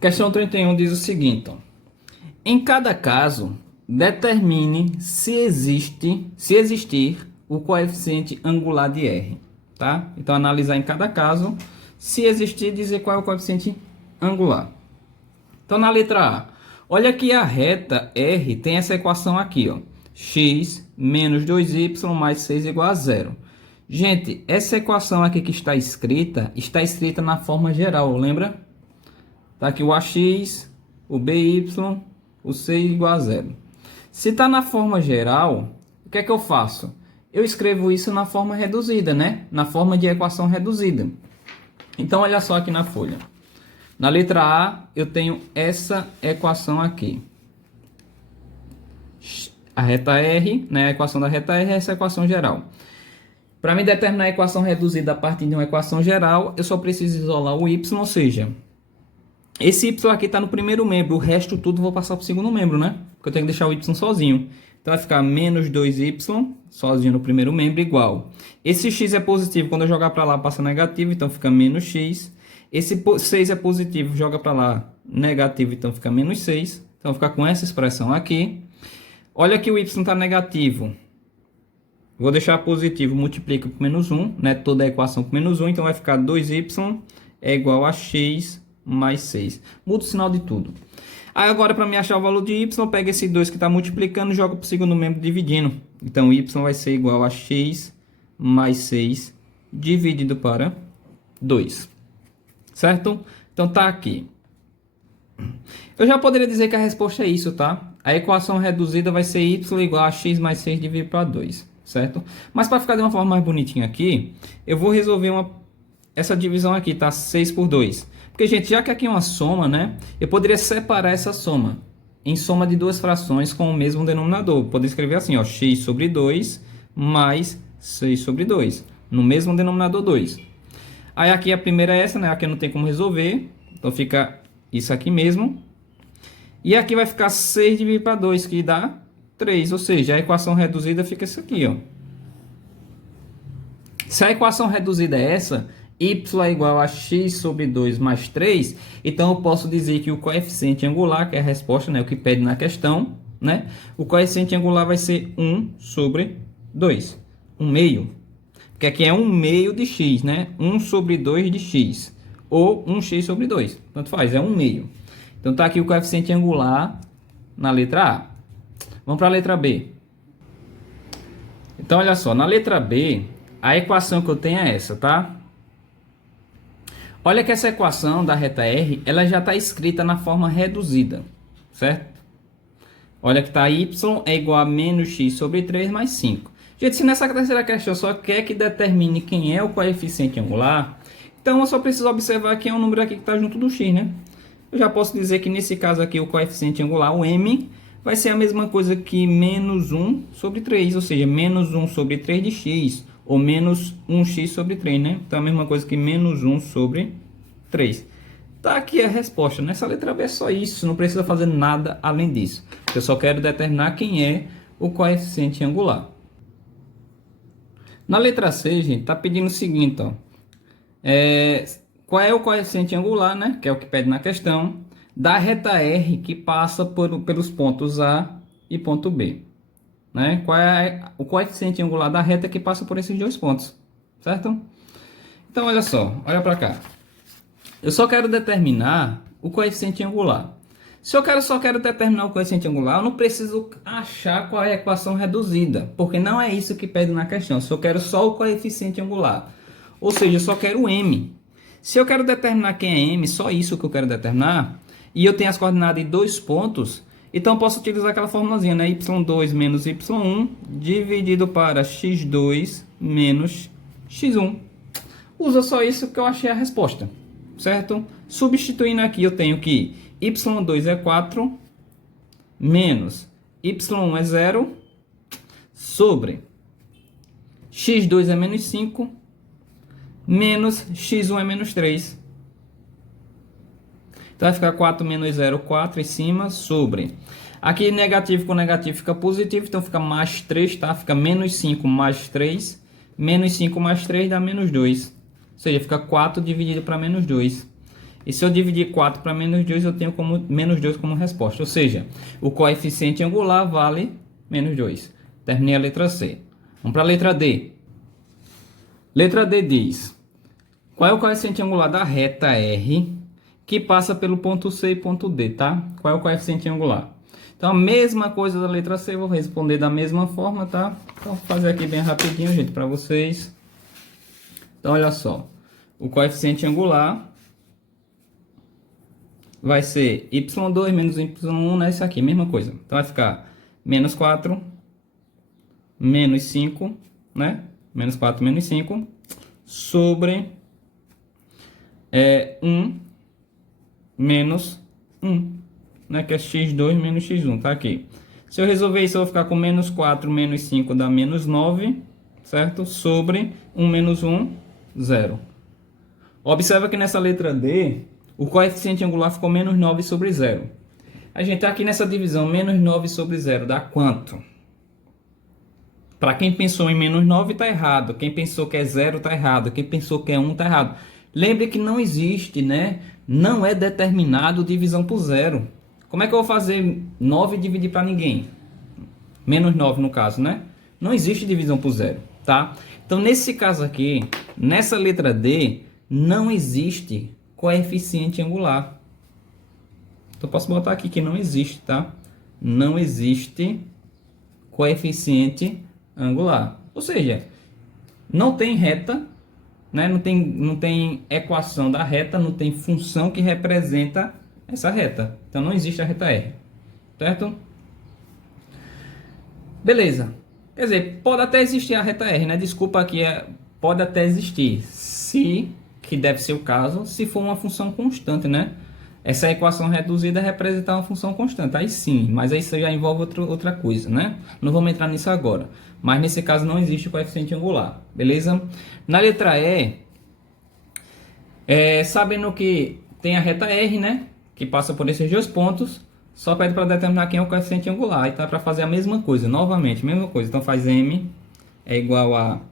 Questão 31 diz o seguinte, ó. Em cada caso, determine se existir o coeficiente angular de R, tá? Então, analisar em cada caso, se existir, dizer qual é o coeficiente angular. Então, na letra A, olha que a reta R tem essa equação aqui, ó. X menos 2y mais 6 igual a zero. Gente, essa equação aqui que está escrita na forma geral, lembra? Tá aqui o AX, o BY, o C igual a zero. Se está na forma geral, o que é que eu faço? Eu escrevo isso na forma reduzida, né? Na forma de equação reduzida. Então, olha só aqui na folha. Na letra A, eu tenho essa equação aqui. A reta R, né? A equação da reta R é essa equação geral. Para me determinar a equação reduzida a partir de uma equação geral, eu só preciso isolar o y, ou seja, esse y aqui está no primeiro membro, o resto tudo vou passar para o segundo membro, né? Porque eu tenho que deixar o y sozinho. Então vai ficar menos 2y, sozinho no primeiro membro, igual. Esse x é positivo, quando eu jogar para lá passa negativo, então fica menos x. Esse 6 é positivo, joga para lá negativo, então fica menos 6. Então fica com essa expressão aqui. Olha que o y está negativo. Vou deixar positivo, multiplica por menos 1, né? Toda a equação por menos 1, então vai ficar 2y é igual a x mais 6. Muda o sinal de tudo. Aí agora, para me achar o valor de y, eu pego esse 2 que está multiplicando e jogo para o segundo membro dividindo. Então, y vai ser igual a x mais 6 dividido para 2. Certo? Então, tá aqui. Eu já poderia dizer que a resposta é isso, tá? A equação reduzida vai ser y igual a x mais 6 dividido para 2. Certo? Mas para ficar de uma forma mais bonitinha aqui, eu vou resolver essa divisão aqui, tá? 6 por 2. Porque, gente, já que aqui é uma soma, né? Eu poderia separar essa soma em soma de duas frações com o mesmo denominador. Poderia escrever assim, ó, x sobre 2 mais 6 sobre 2. No mesmo denominador 2. Aí aqui a primeira é essa, né? Aqui não tem como resolver. Então fica isso aqui mesmo. E aqui vai ficar 6 dividido para 2, que dá 3. Ou seja, a equação reduzida fica isso aqui, ó. Se a equação reduzida é essa, y é igual a x sobre 2 mais 3, então eu posso dizer que o coeficiente angular, que é a resposta, né, o que pede na questão, né, o coeficiente angular vai ser 1 sobre 2, 1 meio, porque aqui é 1 meio de x, né, 1 sobre 2 de x, ou 1x sobre 2, tanto faz, é 1 meio. Então está aqui o coeficiente angular na letra A. Vamos para a letra B. Então olha só, na letra B, a equação que eu tenho é essa, tá? Olha que essa equação da reta R, ela já está escrita na forma reduzida, certo? Olha que está y é igual a menos x sobre 3 mais 5. Gente, se nessa terceira questão só quer que determine quem é o coeficiente angular, então eu só preciso observar que é um número aqui que está junto do x, né? Eu já posso dizer que nesse caso aqui o coeficiente angular, o m, vai ser a mesma coisa que menos 1 sobre 3, ou seja, menos 1 sobre 3 de x, ou menos 1x sobre 3, né? Então, a mesma coisa que menos 1 sobre 3. Tá aqui a resposta. Nessa letra B é só isso. Não precisa fazer nada além disso. Eu só quero determinar quem é o coeficiente angular. Na letra C, gente, tá pedindo o seguinte, ó. Qual é o coeficiente angular, né? Que é o que pede na questão. Da reta R que passa pelos pontos A e ponto B. Né? Qual é o coeficiente angular da reta que passa por esses dois pontos, certo? Então, olha só, olha para cá. Eu só quero determinar o coeficiente angular. Se eu só quero determinar o coeficiente angular, eu não preciso achar qual é a equação reduzida, porque não é isso que pede na questão. Se eu quero só o coeficiente angular, ou seja, eu só quero o m. Se eu quero determinar quem é m, só isso que eu quero determinar, e eu tenho as coordenadas em dois pontos, então eu posso utilizar aquela formulazinha, né? y2 menos y1 dividido para x2 menos x1. Usa só isso que eu achei a resposta, certo? Substituindo aqui eu tenho que y2 é 4 menos y1 é 0 sobre x2 é menos 5 menos x1 é menos 3. Então vai ficar 4 menos 0, 4 em cima, sobre. Aqui negativo com negativo fica positivo, então fica mais 3, tá? Fica menos 5 mais 3. Menos 5 mais 3 dá menos 2. Ou seja, fica 4 dividido para menos 2. E se eu dividir 4 para menos 2, eu tenho como menos 2 como resposta. Ou seja, o coeficiente angular vale menos 2. Terminei a letra C. Vamos para a letra D. Letra D diz: qual é o coeficiente angular da reta R que passa pelo ponto C e ponto D, tá? Qual é o coeficiente angular? Então, a mesma coisa da letra C, eu vou responder da mesma forma, tá? Então, vou fazer aqui bem rapidinho, gente, para vocês. Então, olha só. O coeficiente angular vai ser y2 menos y1, né? Isso aqui, mesma coisa. Então, vai ficar menos 4, menos 5, né? Menos 4, menos 5, sobre 1 menos 1. Né, que é x2 menos x1, tá aqui. Se eu resolver isso, eu vou ficar com menos 4 menos 5 dá menos 9, certo? Sobre 1 menos 1, 0. Observa que nessa letra D, o coeficiente angular ficou menos 9 sobre 0. A gente tá aqui nessa divisão, menos 9 sobre 0, dá quanto? Para quem pensou em menos 9, tá errado. Quem pensou que é 0, tá errado. Quem pensou que é 1, tá errado. Lembre que não existe, né? Não é determinado divisão por 0. Como é que eu vou fazer 9 dividir para ninguém? Menos 9 no caso, né? Não existe divisão por 0, tá? Então, nesse caso aqui, nessa letra D, não existe coeficiente angular. Então, eu posso botar aqui que não existe, tá? Não existe coeficiente angular. Ou seja, não tem reta, né? Não tem equação da reta, não tem função que representa essa reta. Então não existe a reta R, certo? Beleza. Quer dizer, pode até existir a reta R, né? Desculpa aqui, pode até existir. Se, que deve ser o caso, se for uma função constante, né? Essa equação reduzida representar uma função constante. Aí sim, mas aí isso já envolve outra coisa, né? Não vamos entrar nisso agora. Mas nesse caso não existe o coeficiente angular, beleza? Na letra E, sabendo que tem a reta R, né? Que passa por esses dois pontos, só pede para determinar quem é o coeficiente angular. Então é para fazer a mesma coisa, novamente, mesma coisa. Então faz M é igual a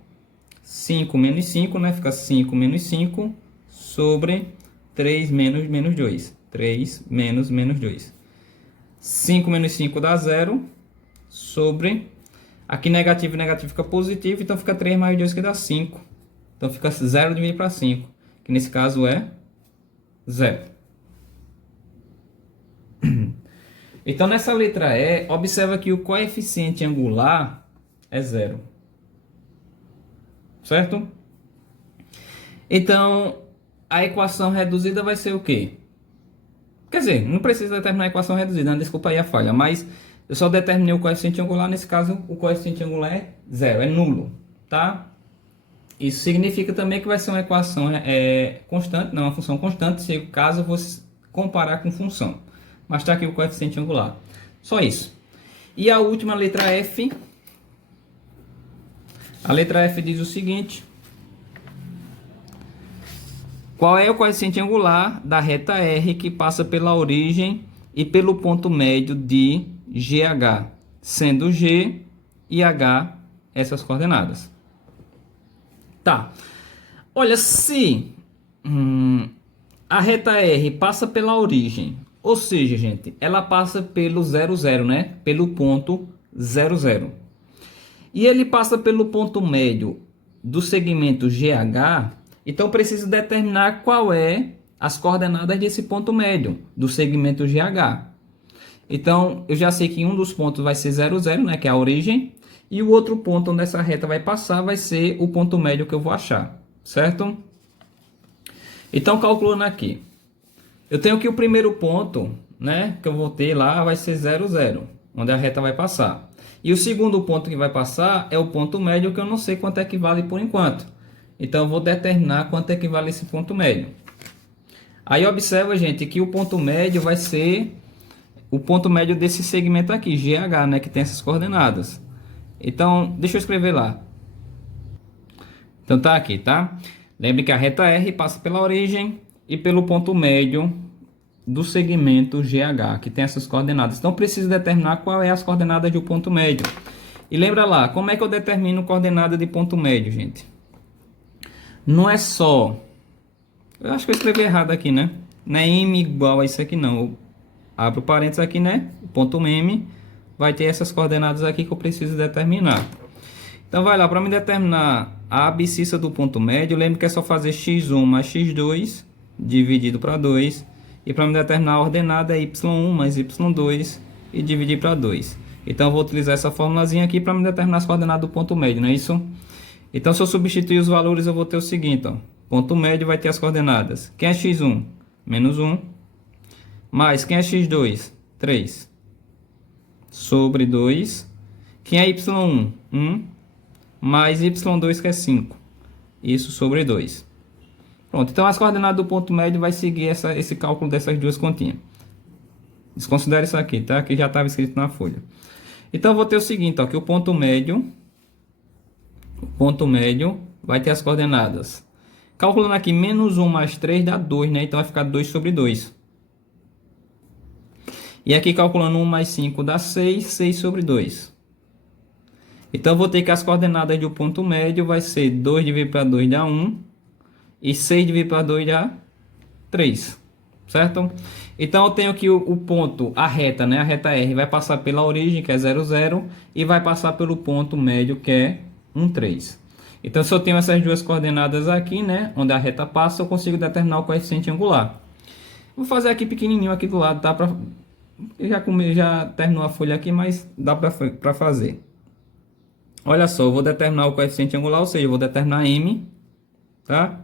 5 menos 5, né? Fica 5 menos 5 sobre 3 menos 2. 3 menos 2. 5 menos 5 dá 0 sobre... Aqui negativo e negativo fica positivo, então fica 3 mais 2 que dá 5. Então fica 0 dividido para 5, que nesse caso é 0. Então, nessa letra E, observa que o coeficiente angular é 0. Certo? Então, a equação reduzida vai ser o quê? Quer dizer, não precisa determinar a equação reduzida, né? Desculpa aí a falha, mas eu só determinei o coeficiente angular. Nesse caso, o coeficiente angular é 0, é nulo, tá? Isso significa também que vai ser uma equação constante, não uma função constante, se caso você comparar com função. Mas está aqui o coeficiente angular. Só isso. E a última, letra F. A letra F diz o seguinte: qual é o coeficiente angular da reta R que passa pela origem e pelo ponto médio de GH, sendo G e H essas coordenadas? Tá. Olha, se a reta R passa pela origem, ou seja, gente, ela passa pelo 0, 0, né? Pelo ponto 0, 0. E ele passa pelo ponto médio do segmento GH, então preciso determinar qual é as coordenadas desse ponto médio do segmento GH. Então, eu já sei que um dos pontos vai ser 0, 0, né? Que é a origem. E o outro ponto onde essa reta vai passar vai ser o ponto médio que eu vou achar, certo? Então, calculando aqui. Eu tenho que o primeiro ponto, né, que eu vou ter lá vai ser 0, 0, onde a reta vai passar. E o segundo ponto que vai passar é o ponto médio, que eu não sei quanto equivale por enquanto. Então, eu vou determinar quanto equivale esse ponto médio. Aí, observa, gente, que o ponto médio vai ser o ponto médio desse segmento aqui, GH, né, que tem essas coordenadas. Então, deixa eu escrever lá. Então, tá aqui, tá? Lembre que a reta R passa pela origem e pelo ponto médio do segmento GH, que tem essas coordenadas. Então, preciso determinar qual é as coordenadas do ponto médio. E lembra lá, como é que eu determino coordenada de ponto médio, gente? Não é só... Eu acho que eu escrevi errado aqui, né? não é m igual a isso aqui não. Eu abro parênteses aqui, né? O ponto M vai ter essas coordenadas aqui que eu preciso determinar. Então vai lá, para me determinar a abscissa do ponto médio, lembra que é só fazer x1 mais x2 dividido para 2. E para me determinar a ordenada é y1 mais y2 e dividir para 2. Então eu vou utilizar essa formulazinha aqui para me determinar as coordenadas do ponto médio, não é isso? Então se eu substituir os valores eu vou ter o seguinte, ó. Ponto médio vai ter as coordenadas. Quem é x1? Menos 1. Mais quem é x2? 3. Sobre 2. Quem é y1? 1. Mais y2 que é 5. Isso sobre 2. Pronto, então as coordenadas do ponto médio vai seguir esse cálculo dessas duas continhas. Desconsidere isso aqui, tá? Que já estava escrito na folha. Então eu vou ter o seguinte, ó, que o ponto médio vai ter as coordenadas. Calculando aqui, menos 1 mais 3 dá 2, né? Então vai ficar 2 sobre 2. E aqui calculando 1 mais 5 dá 6, 6 sobre 2. Então eu vou ter que as coordenadas do ponto médio vai ser 2 dividido para 2 dá 1. E 6 dividido para 2 dá 3. Certo? Então eu tenho aqui o ponto, a reta, né? A reta R vai passar pela origem, que é 0, 0. E vai passar pelo ponto médio, que é 1, 3. Então se eu tenho essas duas coordenadas aqui, né? Onde a reta passa, eu consigo determinar o coeficiente angular. Vou fazer aqui pequenininho aqui do lado, tá? Já terminou a folha aqui, mas dá para fazer. Olha só, eu vou determinar o coeficiente angular, ou seja, eu vou determinar M, tá?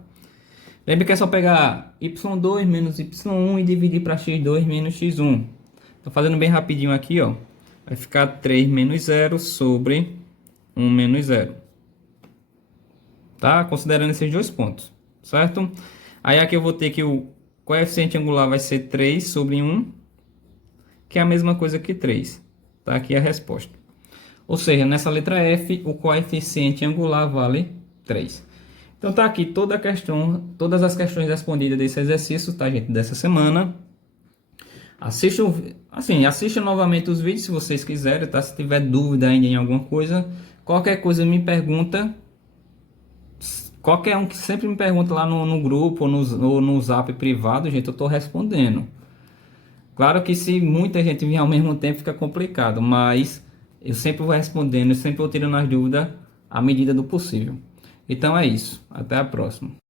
Lembra que é só pegar y2 menos y1 e dividir para x2 menos x1. Tô fazendo bem rapidinho aqui, ó. Vai ficar 3 menos 0 sobre 1 menos 0. Tá? Considerando esses dois pontos, certo? Aí aqui eu vou ter que o coeficiente angular vai ser 3 sobre 1, que é a mesma coisa que 3. Tá aqui a resposta. Ou seja, nessa letra F, o coeficiente angular vale 3. Então tá aqui toda a questão, todas as questões respondidas desse exercício, tá, gente, dessa semana. Assista novamente os vídeos se vocês quiserem, tá? Se tiver dúvida ainda em alguma coisa, qualquer coisa me pergunta. Qualquer um que sempre me pergunta lá no grupo ou no zap privado, gente, eu tô respondendo. Claro que se muita gente vir ao mesmo tempo fica complicado, mas eu sempre vou respondendo, eu sempre vou tirando as dúvidas à medida do possível. Então é isso. Até a próxima.